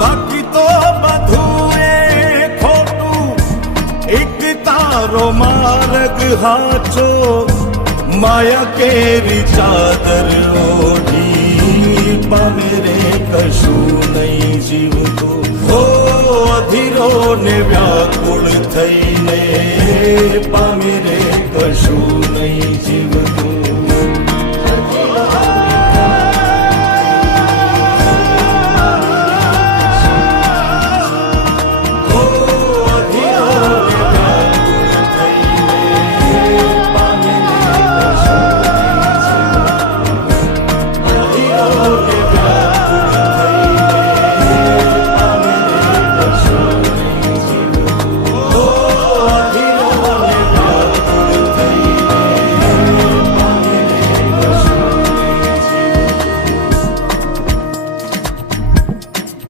બાકી તો બધું એ ખોટું, એક તારો માર્ગ હાચો, માયા કેરી ચાદર ઓઢી પામે રે કશું નહીં જીવતું. હો અધીરો ને વ્યાકુળ થઈને પામે રે